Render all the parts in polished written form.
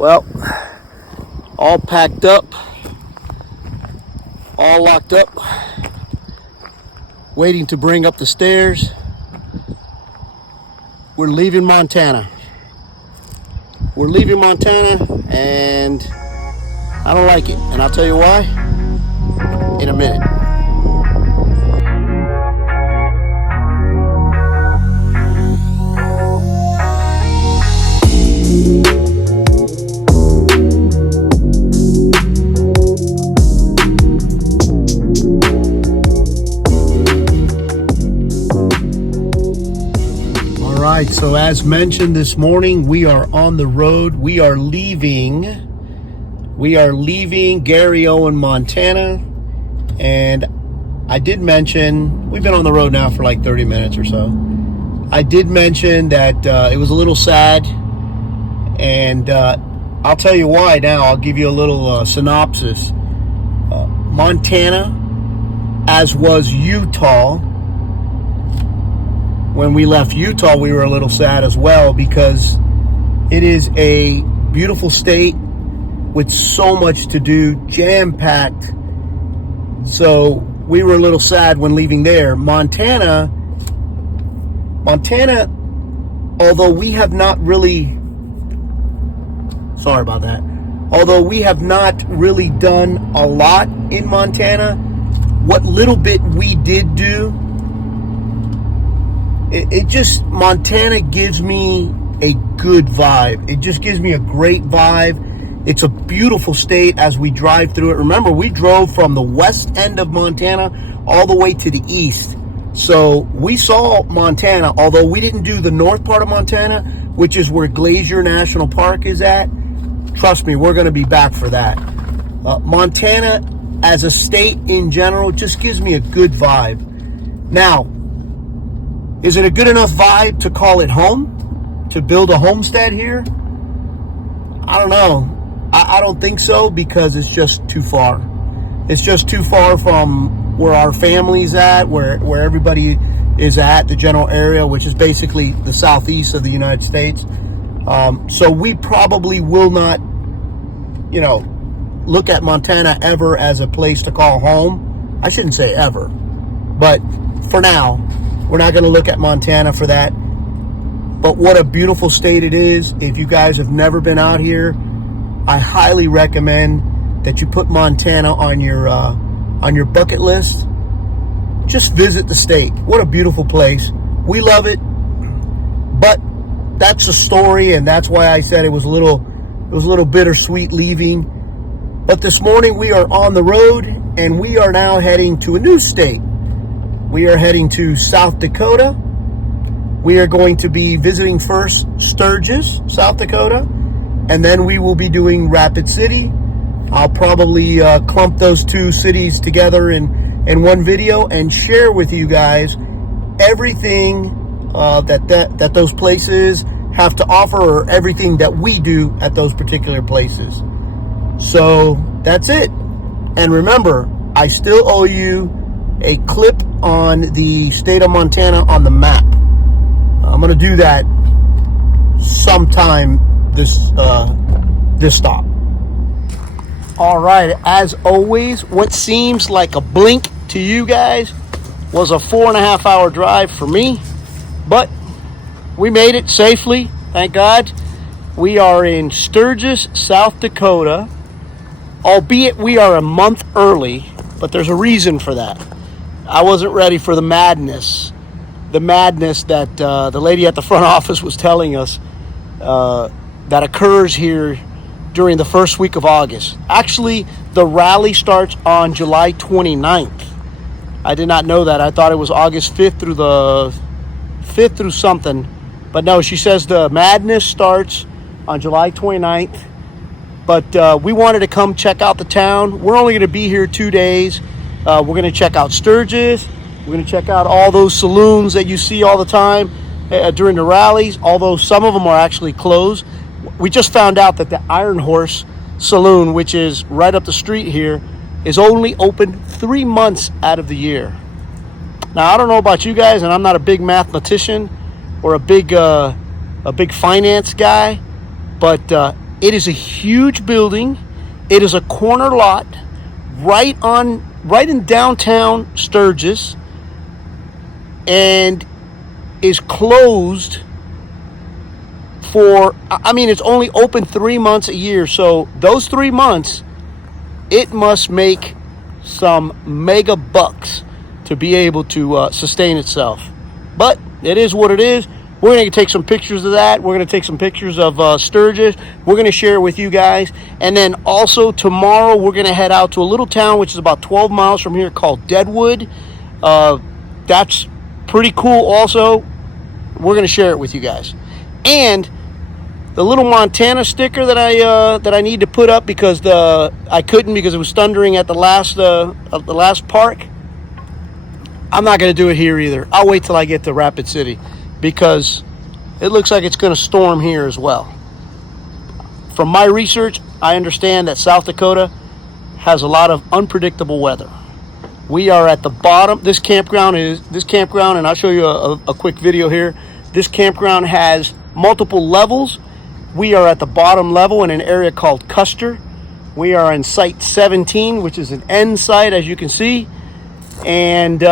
Well, all packed up, all locked up, waiting to bring up the stairs. We're leaving Montana. We're leaving Montana, and I don't like it. And I'll tell you why in a minute. So as mentioned this morning, we are on the road. We are leaving Gary Owen, Montana. And I did mention, we've been on the road now for like 30 minutes or so. I did mention that it was a little sad. And I'll tell you why now. I'll give you a little synopsis. Montana, as was Utah. When we left Utah, we were a little sad as well because it is a beautiful state with so much to do, jam-packed. So we were a little sad when leaving there. Montana, although we have not really, sorry about that, although we have not really done a lot in Montana, what little bit we did do, Montana gives me a good vibe. It just gives me a great vibe. It's a beautiful state as we drive through it. Remember, we drove from the west end of Montana all the way to the east. So we saw Montana, although we didn't do the north part of Montana, which is where Glacier National Park is at. Trust me, we're going to be back for that. Montana, as a state in general, just gives me a good vibe. Now, is it a good enough vibe to call it home? To build a homestead here? I don't know. I don't think so because it's just too far. It's just too far from where our family's at, where everybody is at, the general area, which is basically the southeast of the United States. So we probably will not, look at Montana ever as a place to call home. I shouldn't say ever, but for now, we're not going to look at Montana for that. But what a beautiful state it is. If you guys have never been out here, I highly recommend that you put Montana on your bucket list. Just visit the state. What a beautiful place. We love it. But that's a story, and that's why I said it was a little bittersweet leaving. But this morning we are on the road, and we are now heading to a new state. We are heading to South Dakota. We are going to be visiting first Sturgis, South Dakota, and then we will be doing Rapid City. I'll probably clump those two cities together in one video and share with you guys everything that those places have to offer, or everything that we do at those particular places. So that's it. And remember, I still owe you a clip on the state of Montana on the map. I'm going to do that sometime this stop. All right, as always, what seems like a blink to you guys was a 4.5 hour drive for me, but we made it safely, thank God. We are in Sturgis, South Dakota, albeit we are a month early, but there's a reason for that. I wasn't ready for the madness that the lady at the front office was telling us that occurs here during the first week of August. Actually, the rally starts on July 29th. I did not know that. I thought it was August 5th through the 5th through something. But no, she says the madness starts on July 29th. But we wanted to come check out the town. We're only going to be here 2 days. We're going to check out Sturgis. We're going to check out all those saloons that you see all the time during the rallies, although some of them are actually closed. We just found out that the Iron Horse Saloon, which is right up the street here, is only open 3 months out of the year. Now, I don't know about you guys, and I'm not a big mathematician or a big finance guy, but It is a huge building. It is a corner lot right in downtown Sturgis, and is closed for, I mean, it's only open 3 months a year. So those 3 months, it must make some mega bucks to be able to sustain itself. But it is what it is. We're going to take some pictures of that. We're going to take some pictures of Sturgis. We're going to share it with you guys. And then also tomorrow, we're going to head out to a little town which is about 12 miles from here called Deadwood. That's pretty cool also. We're going to share it with you guys. And the little Montana sticker that I need to put up because I couldn't because it was thundering at the last park. I'm not going to do it here either. I'll wait till I get to Rapid City, because it looks like it's going to storm here as well. From my research, I understand that South Dakota has a lot of unpredictable weather. We are at the bottom. This campground, and I'll show you a quick video here. This campground has multiple levels. We are at the bottom level in an area called Custer. We are in site 17, which is an end site, as you can see. And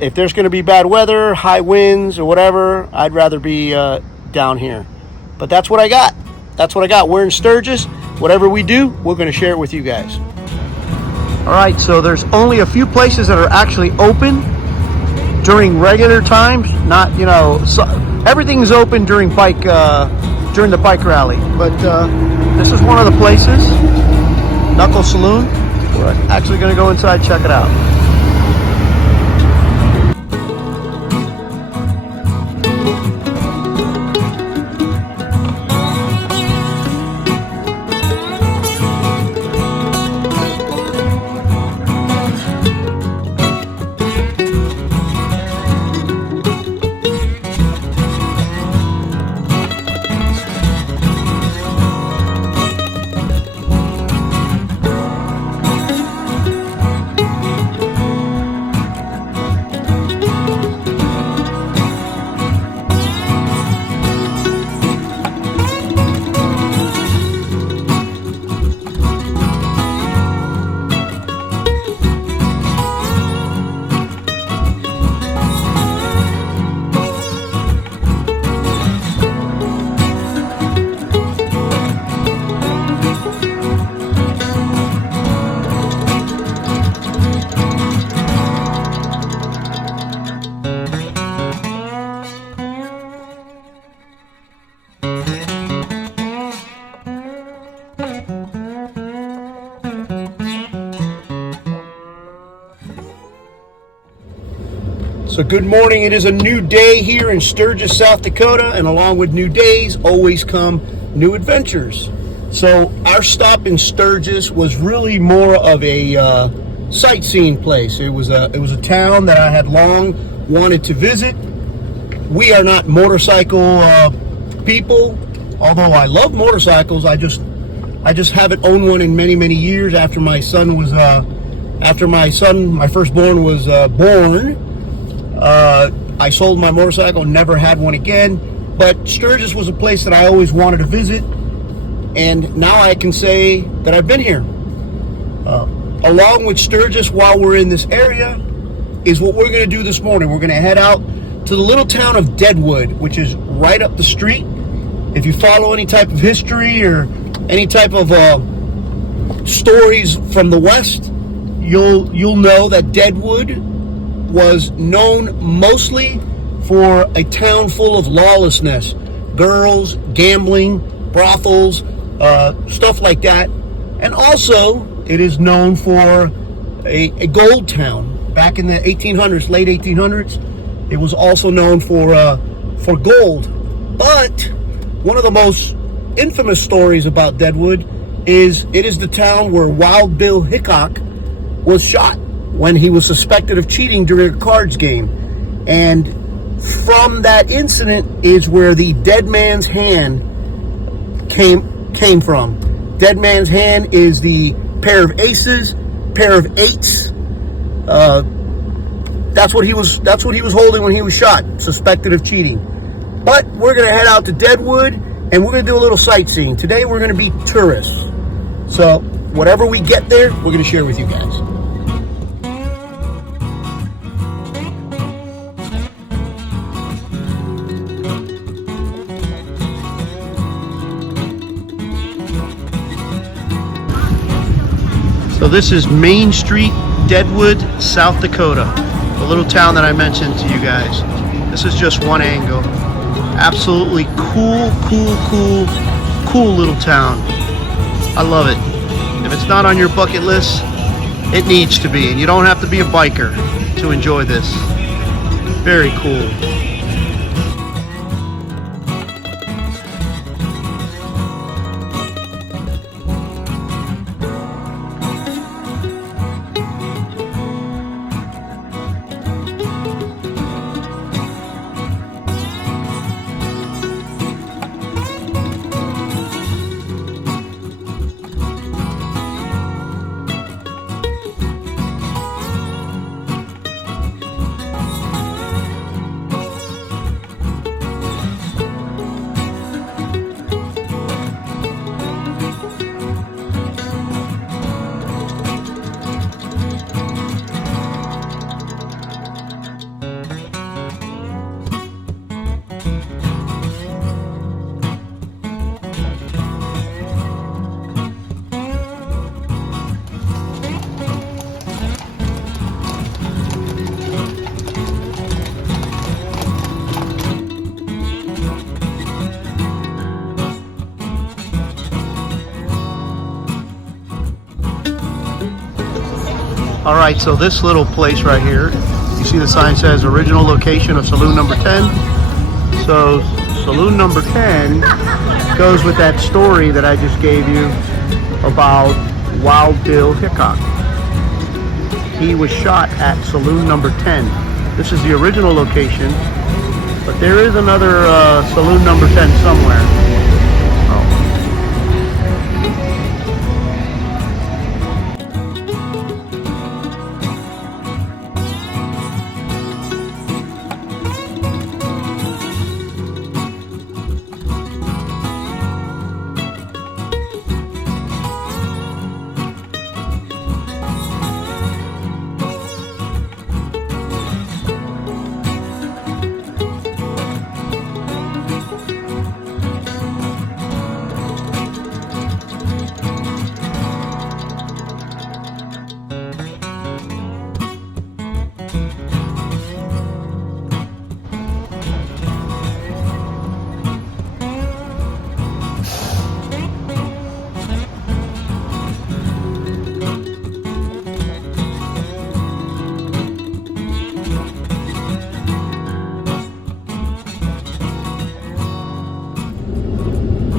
if there's going to be bad weather, high winds, or whatever, I'd rather be down here. But that's what I got. That's what I got. We're in Sturgis. Whatever we do, we're going to share it with you guys. All right, so there's only a few places that are actually open during regular times. Not, everything's open during the bike rally. But this is one of the places, Knuckle Saloon. We're actually going to go inside, check it out. So good morning. It is a new day here in Sturgis, South Dakota, and along with new days always come new adventures. So our stop in Sturgis was really more of a sightseeing place. It was a town that I had long wanted to visit. We are not motorcycle people, although I love motorcycles. I just haven't owned one in many years. After my firstborn was born, I sold my motorcycle, never had one again. But Sturgis was a place that I always wanted to visit, and now I can say that I've been here. Along with Sturgis, while we're in this area, is what we're going to do this morning. We're going to head out to the little town of Deadwood, which is right up the street. If you follow any type of history or any type of stories from the West, you'll know that Deadwood was known mostly for a town full of lawlessness, girls, gambling, brothels, stuff like that. And also, it is known for a gold town. Back in the 1800s, late 1800s, it was also known for gold. But one of the most infamous stories about Deadwood is it is the town where Wild Bill Hickok was shot when he was suspected of cheating during a cards game. And from that incident is where the dead man's hand came from. Dead man's hand is the pair of aces, pair of eights. That's what he was holding when he was shot, suspected of cheating. But we're gonna head out to Deadwood and we're going to do a little sightseeing. Today we're going to be tourists. So whatever we get there, we're going to share with you guys. So this is Main Street, Deadwood, South Dakota, the little town that I mentioned to you guys. This is just one angle. Absolutely cool little town. I love it. If it's not on your bucket list, it needs to be. And you don't have to be a biker to enjoy this. Very cool. All right, so this little place right here, you see the sign says original location of saloon number 10. So saloon number 10 goes with that story that I just gave you about Wild Bill Hickok. He was shot at saloon number 10. This is the original location, but there is another saloon number 10 somewhere.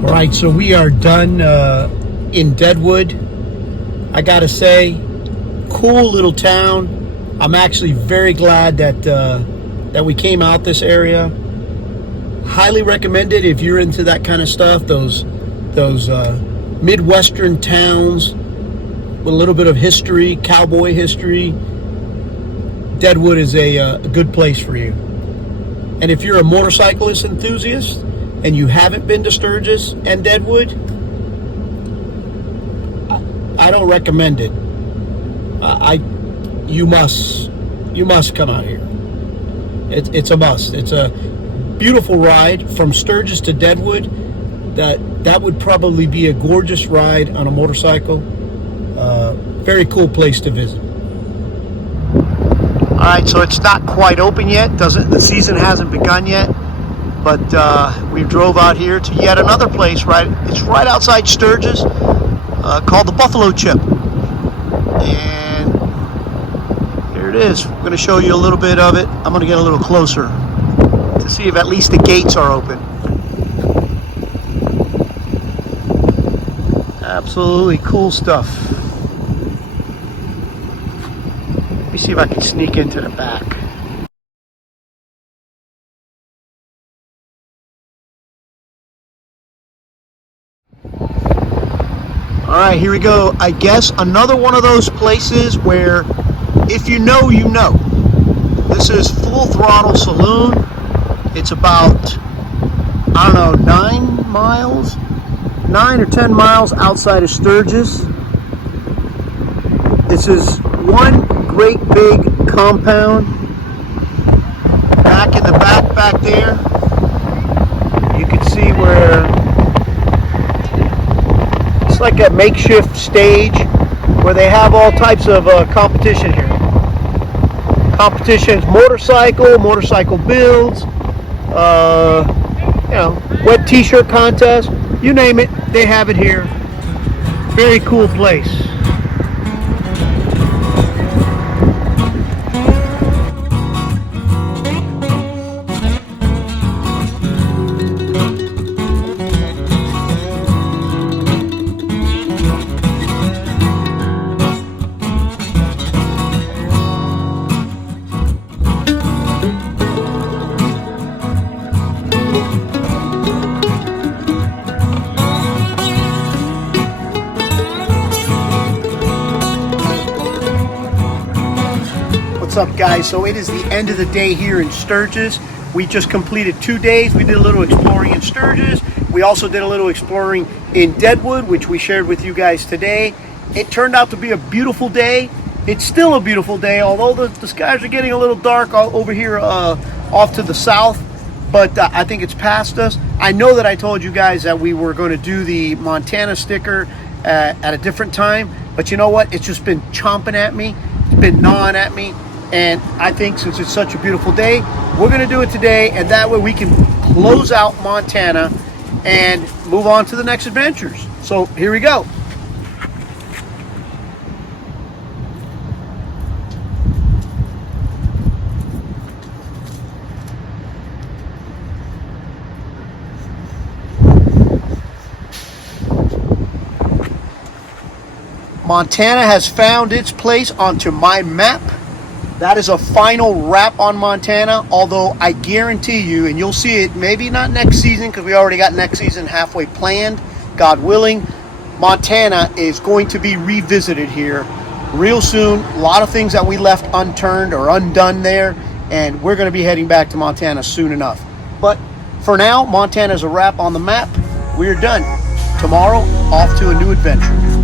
All right, so we are done in Deadwood. I gotta say, cool little town. I'm actually very glad that that we came out this area. Highly recommended if you're into that kind of stuff. Those Midwestern towns with a little bit of history, cowboy history. Deadwood is a good place for you. And if you're a motorcyclist enthusiast and you haven't been to Sturgis and Deadwood, I don't recommend it. You must come out here. It's a must. It's a beautiful ride from Sturgis to Deadwood. That would probably be a gorgeous ride on a motorcycle. Very cool place to visit. All right, so it's not quite open yet. The season hasn't begun yet. But we drove out here to yet another place, it's right outside Sturgis, called the Buffalo Chip. And here it is. We're going to show you a little bit of it. I'm going to get a little closer to see if at least the gates are open. Absolutely cool stuff. Let me see if I can sneak into the back. All right, here we go. I guess another one of those places where if you know, you know. This is Full Throttle Saloon. It's about I don't know, 9 or 10 miles outside of Sturgis. This is one great big compound. Back in the back there, you can see where it's like a makeshift stage where they have all types of competition here. Competitions, motorcycle builds, wet t-shirt contest, you name it, they have it here. Very cool place. What's up, guys? So it is the end of the day here in Sturgis. We just completed 2 days. We did a little exploring in Sturgis. We also did a little exploring in Deadwood, which we shared with you guys today. It turned out to be a beautiful day. It's still a beautiful day, although the skies are getting a little dark over here off to the south, but I think it's past us. I know that I told you guys that we were going to do the Montana sticker at a different time, but you know what? It's just been chomping at me. It's been gnawing at me. And I think since it's such a beautiful day, we're going to do it today, and that way we can close out Montana and move on to the next adventures. So here we go. Montana has found its place onto my map. That is a final wrap on Montana, although I guarantee you, and you'll see it maybe not next season because we already got next season halfway planned, God willing, Montana is going to be revisited here real soon. A lot of things that we left unturned or undone there, and we're going to be heading back to Montana soon enough. But for now, Montana is a wrap on the map. We're done. Tomorrow, off to a new adventure.